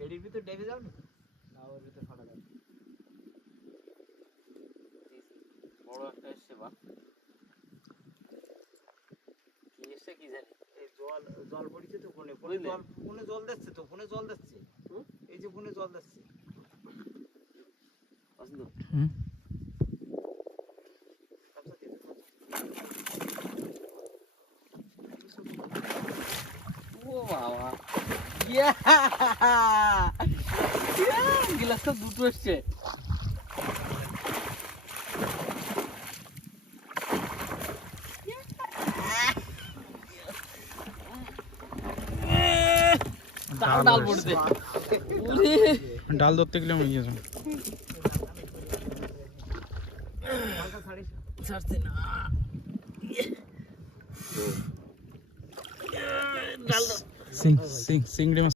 এডির ভিতর ডেবে যাও না ওর ভিতর ফাটা যাবে বড় একটা এসছে বা কি এসছে কি জানি এই জল জল পড়িছে তো ফোনে ফোনে জল দিচ্ছে তো ফোনে জল দিচ্ছে এই যে ফোনে জল দিচ্ছে পছন্দ ও বাবা ইয়া গ্লাসটা দুটো এসছে ডাল পড়ছে ডাল ধরতে গেলে আমি গিয়েছিলাম ছাড়ছে না চিংড়ি মাছ